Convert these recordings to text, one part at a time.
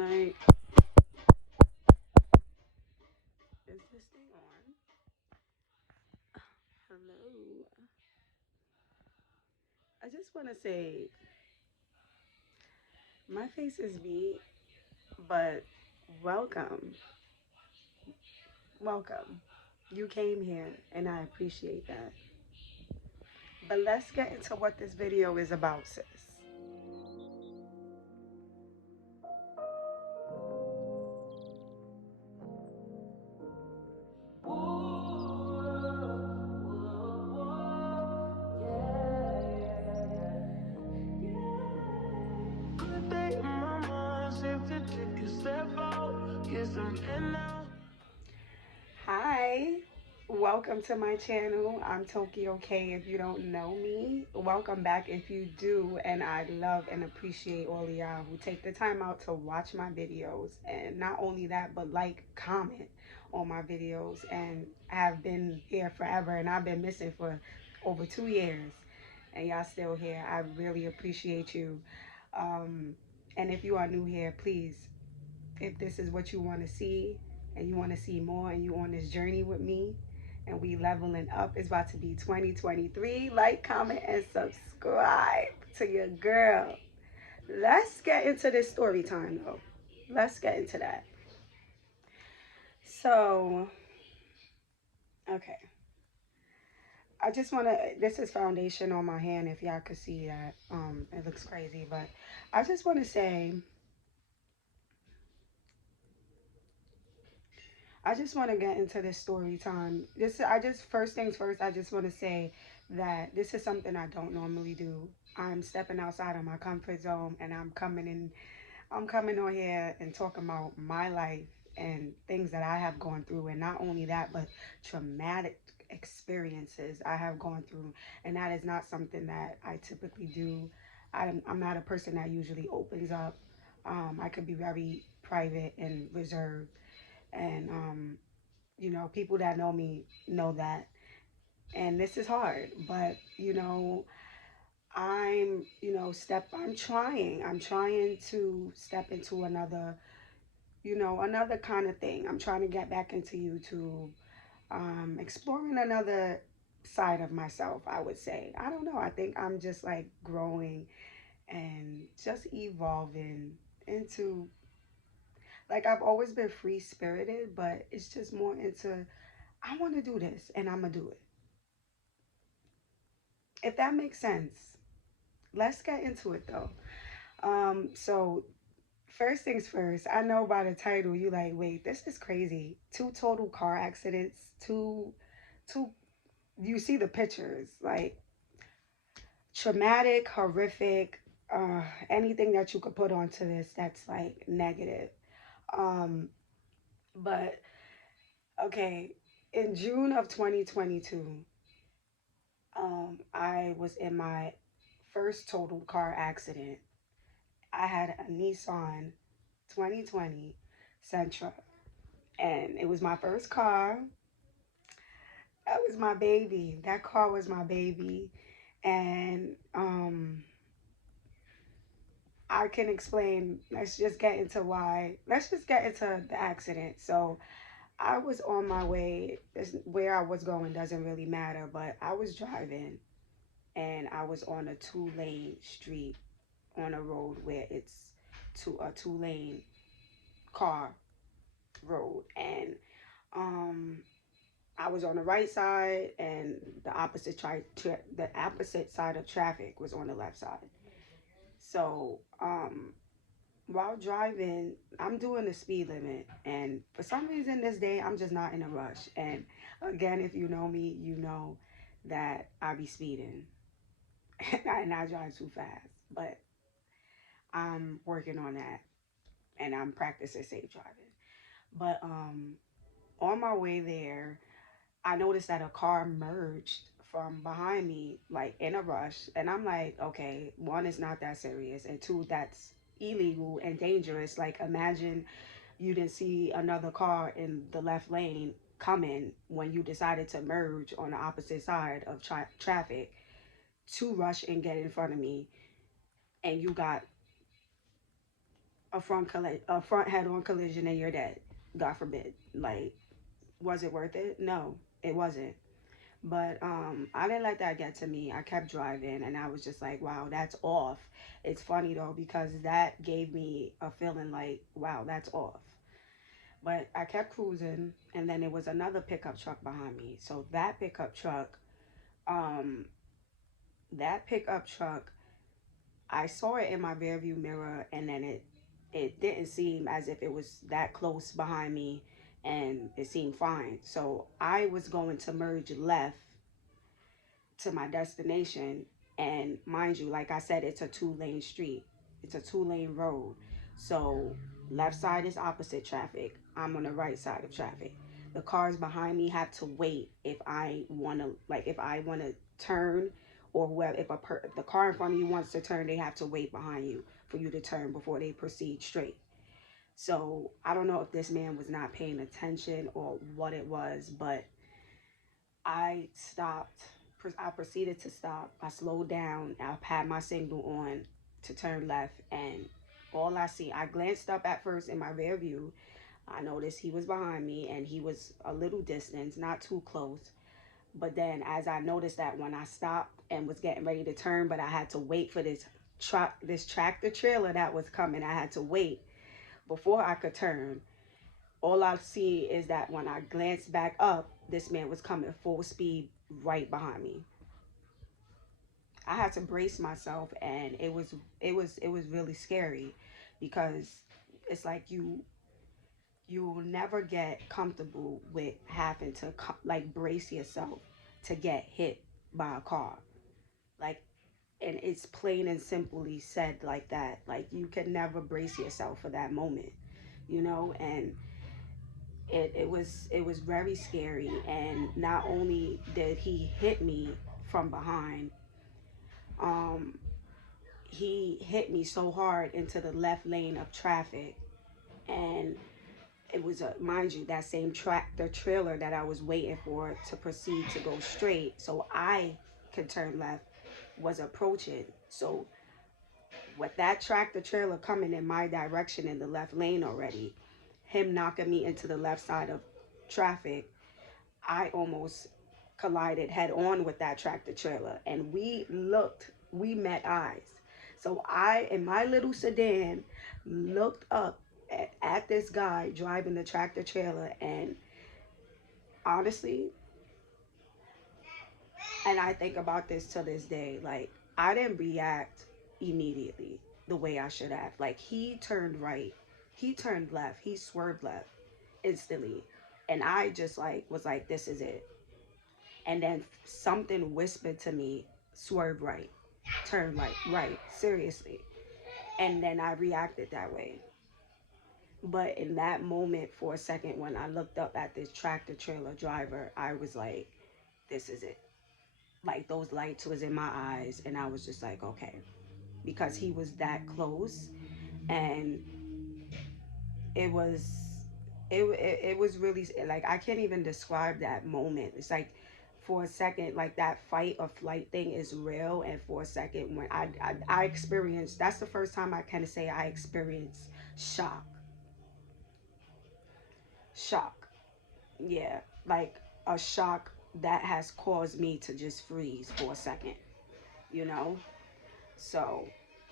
Like, is this thing on? Hello. I just want to say my face is beat, but welcome. Welcome. You came here, and I appreciate that. But let's get into what this video is about, sis. Hi, welcome to my channel. I'm Tokyo K if you don't know me. Welcome back if you do, and I love and appreciate all of y'all who take the time out to watch my videos. And not only that, but like, comment on my videos, and have been here forever, and I've been missing for over 2 years, and y'all still here. I really appreciate you. Um, and if you are new here, please, if this is what you want to see and you want to see more and you on this journey with me and we leveling up, it's about to be 2023. Like, comment, and subscribe to your girl. Let's get into this story time though. Let's get into that. So, okay. I just want to, this is foundation on my hand if y'all could see that. It looks crazy, but I just want to say, I just want to get into this story time. First things first, I just want to say that this is something I don't normally do. I'm stepping outside of my comfort zone, and I'm coming on here and talking about my life and things that I have gone through. And not only that, but traumatic experiences I have gone through. And that is not something that I typically do. I'm not a person that usually opens up. I could be very private and reserved, and people that know me know that. And this is hard, but I'm trying to step into another kind of thing. I'm trying to get back into YouTube, exploring another side of myself, I would say. I don't know, I think I'm just like growing and just evolving into, like, I've always been free spirited, but it's just more into, I want to do this and I'm going to do it. If that makes sense. Let's get into it though. So first things first, I know by the title, you like, wait, this is crazy. Two total car accidents, two, you see the pictures, like traumatic, horrific, anything that you could put onto this that's like negative. Um, but okay, in June of 2022, I was in my first total car accident. I had a Nissan 2020 Sentra, and it was my first car. That was my baby. That car was my baby, and I can explain. Let's just get into why. Let's just get into the accident. So I was on my way. Where I was going doesn't really matter, but I was driving, and I was on a two-lane street on a road where it's a two-lane car road, and um I was on the right side, and the opposite side of traffic was on the left side. So while driving, I'm doing the speed limit, and for some reason this day I'm just not in a rush. And again, if you know me, you know that I be speeding and I drive too fast, but I'm working on that, and I'm practicing safe driving. But on my way there, I noticed that a car merged from behind me, like in a rush. And I'm like, okay, one, is not that serious. And two, that's illegal and dangerous. Like, imagine you didn't see another car in the left lane coming when you decided to merge on the opposite side of traffic to rush and get in front of me. And you got a front head-on collision and you're dead. God forbid. Like, was it worth it? No, it wasn't. But I didn't let that get to me. I kept driving and I was just like, wow, that's off. It's funny though because that gave me a feeling like, wow, that's off. But I kept cruising and then there was another pickup truck behind me. So um that pickup truck, I saw it in my rearview mirror and then it didn't seem as if it was that close behind me and it seemed fine. So I was going to merge left to my destination. And mind you, like I said, it's a 2 lane street, it's a 2 lane road. So left side is opposite traffic. I'm on the right side of traffic. The cars behind me have to wait if I want to, like, if I want to turn, or whoever, if the car in front of you wants to turn, they have to wait behind you for you to turn before they proceed straight. So I don't know if this man was not paying attention or what it was, but I stopped. I proceeded to stop. I slowed down. I had my signal on to turn left, and all I see, I glanced up at first in my rear view. I noticed he was behind me, and he was a little distance, not too close. But then, as I noticed that when I stopped and was getting ready to turn, but I had to wait for this tractor trailer that was coming. I had to wait before I could turn. All I see is that when I glanced back up, this man was coming full speed right behind me. I had to brace myself, and it was really scary because it's like you'll never get comfortable with having to like brace yourself to get hit by a car. Like, and it's plain and simply said like that. Like, you can never brace yourself for that moment, and it was very scary. And not only did he hit me from behind, um he hit me so hard into the left lane of traffic. And it was a, mind you, that same tractor trailer that I was waiting for to proceed to go straight so I could turn left was approaching. So with that tractor trailer coming in my direction in the left lane already, him knocking me into the left side of traffic, I almost collided head on with that tractor trailer. And we met eyes. So I, in my little sedan, looked up at this guy driving the tractor trailer. And honestly, and I think about this to this day, like, I didn't react immediately the way I should have. Like, he turned right, he turned left, he swerved left instantly. And I just like was like, this is it. And then something whispered to me, swerve right, turn right, seriously. And then I reacted that way. But in that moment, for a second, when I looked up at this tractor trailer driver, I was like, this is it. Like, those lights was in my eyes, and I was just like, okay. Because he was that close. And it was it was really, like, I can't even describe that moment. It's like, for a second, like, that fight or flight thing is real. And for a second, when I experienced, that's the first time I kind of say I experienced shock. Shock. Yeah, like a shock that has caused me to just freeze for a second, you know so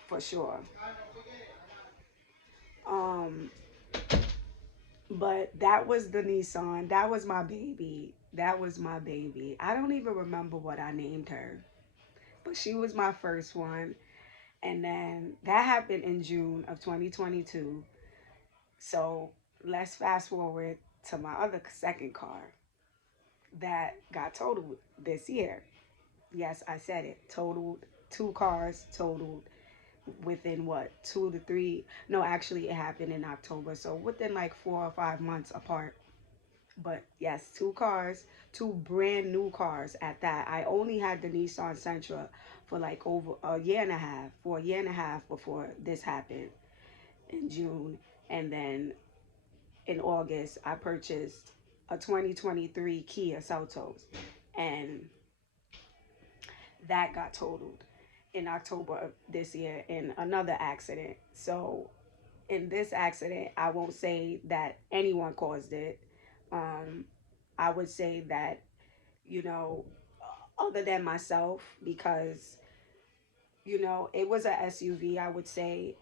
for sure. um but that was the Nissan. That was my baby. That was my baby. I don't even remember what I named her, but she was my first one. And then that happened in June of 2022. So let's fast forward to my other second car that got totaled this year. Yes, I said it. Totaled. Two cars totaled within what, 2 to 3? No, actually, it happened in October. So within like 4 or 5 months apart. But yes, two cars, two brand new cars at that. I only had the Nissan Sentra for like over a year and a half, before this happened in June. And then in August, I purchased a 2023 Kia Seltos. And that got totaled in October of this year in another accident. So in this accident, I won't say that anyone caused it. Um, I would say that, you know, other than myself, because, it was a SUV, I would say,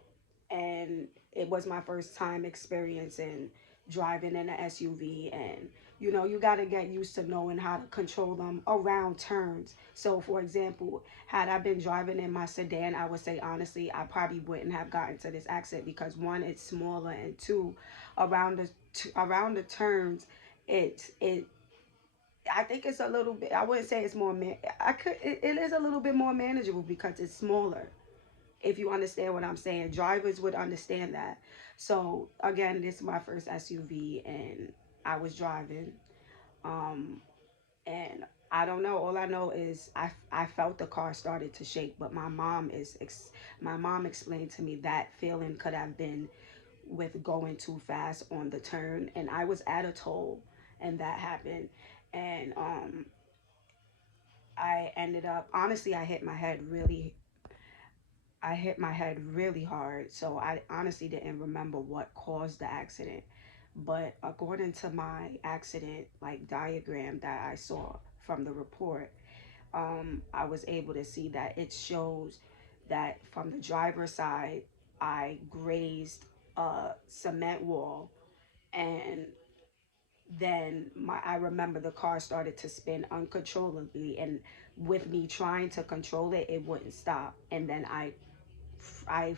and it was my first time experiencing driving in an SUV. And you got to get used to knowing how to control them around turns. So for example, had I been driving in my sedan, I would say honestly I probably wouldn't have gotten to this accident, because one, it's smaller, and two, around the turns, it I think it's a little bit, I wouldn't say it's more it is a little bit more manageable because it's smaller. If you understand what I'm saying, drivers would understand that. So again, this is my first SUV, and I was driving, um, and I don't know. All I know is I felt the car started to shake, but my mom explained to me that feeling could have been with going too fast on the turn, and I was at a toll, and that happened, and I ended up, honestly, I hit my head really hard. So I honestly didn't remember what caused the accident. But according to my accident like diagram that I saw from the report, I was able to see that it shows that from the driver's side, I grazed a cement wall, and then I remember the car started to spin uncontrollably, and with me trying to control it, it wouldn't stop. And then I, I,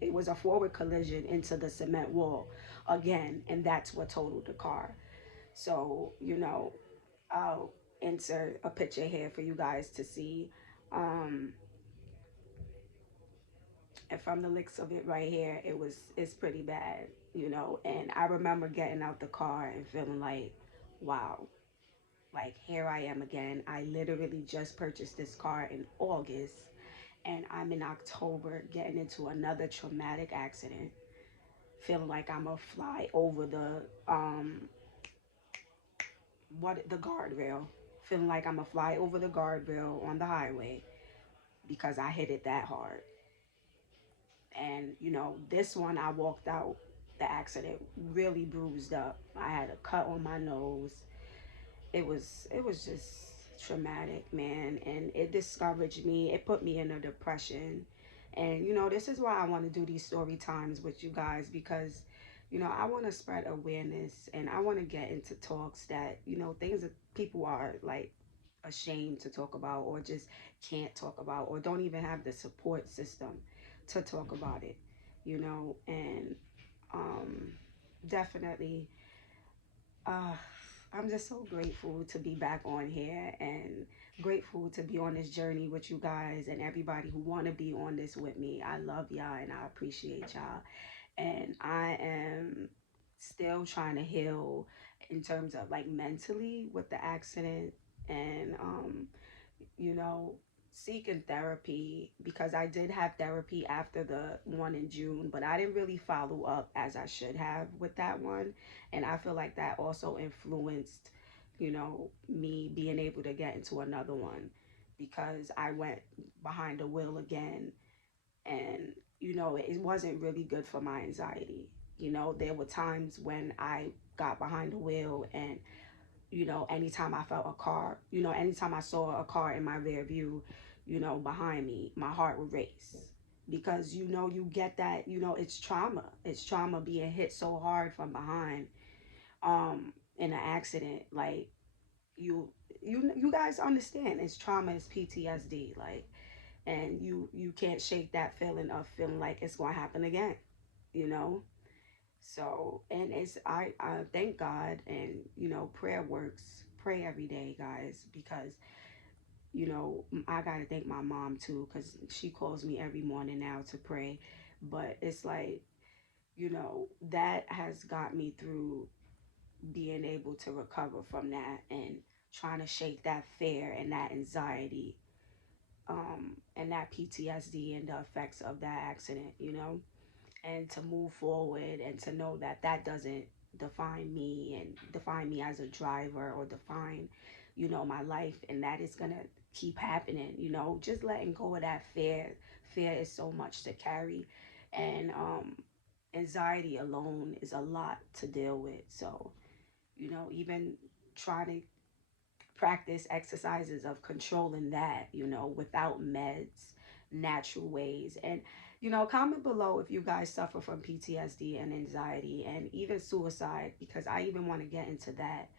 it was a forward collision into the cement wall again, and that's what totaled the car. So, I'll insert a picture here for you guys to see. Um, and from the looks of it right here, it's pretty bad. And I remember getting out the car and feeling like, wow, like here I am again. I literally just purchased this car in August, and I'm in October getting into another traumatic accident, feeling like I'm gonna fly over the guardrail, feeling like I'm gonna fly over the guardrail on the highway because I hit it that hard. And this one, I walked out the accident really bruised up. I had a cut on my nose. It was just traumatic, man, and it discouraged me. It put me in a depression. And this is why I want to do these story times with you guys, because I want to spread awareness, and I want to get into talks that things that people are like ashamed to talk about, or just can't talk about, or don't even have the support system to talk about it. And um definitely, uh, I'm just so grateful to be back on here, and grateful to be on this journey with you guys and everybody who want to be on this with me. I love y'all and I appreciate y'all. And I am still trying to heal in terms of like mentally with the accident, and you know, seeking therapy, because I did have therapy after the one in June, but I didn't really follow up as I should have with that one. And I feel like that also influenced, me being able to get into another one, because I went behind the wheel again, and it wasn't really good for my anxiety. There were times when I got behind the wheel, and anytime I felt a car, anytime I saw a car in my rear view, behind me, my heart would race, because you get that, it's trauma. It's trauma being hit so hard from behind, in an accident. Like, you you guys understand, it's trauma, it's PTSD, like, and you can't shake that feeling of feeling like it's going to happen again, you know. So, and I thank God, and prayer works. Pray every day, guys, because I got to thank my mom too, because she calls me every morning now to pray. But it's like, that has got me through being able to recover from that, and trying to shake that fear and that anxiety, and that PTSD and the effects of that accident. And to move forward, and to know that that doesn't define me, and define me as a driver, or define my life, and that is gonna keep happening. Just letting go of that fear. Fear is so much to carry, and anxiety alone is a lot to deal with. So, you know, even trying to practice exercises of controlling that, you know, without meds, natural ways. And, you know, comment below if you guys suffer from PTSD and anxiety and even suicide, because I even want to get into that,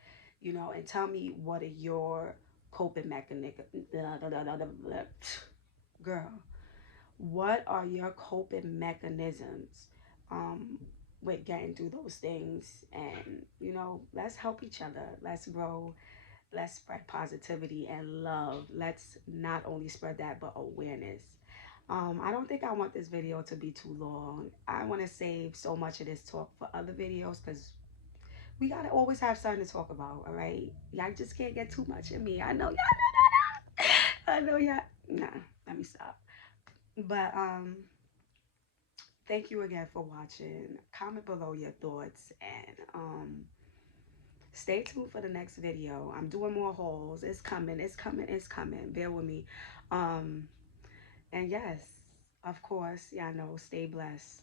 you know, and tell me what are your coping mechanisms. Girl, what are your coping mechanisms um, with getting through those things? And, you know, let's help each other. Let's grow. Let's spread positivity and love. Let's not only spread that, but awareness. I don't think I want this video to be too long. I want to save so much of this talk for other videos because we got to always have something to talk about, all right? Y'all just can't get too much of me. I know y'all. I know y'all. Nah, let me stop. But thank you again for watching. Comment below your thoughts and stay tuned for the next video. I'm doing more hauls. It's coming. It's coming. It's coming. Bear with me. And yes, of course, y'all know, stay blessed.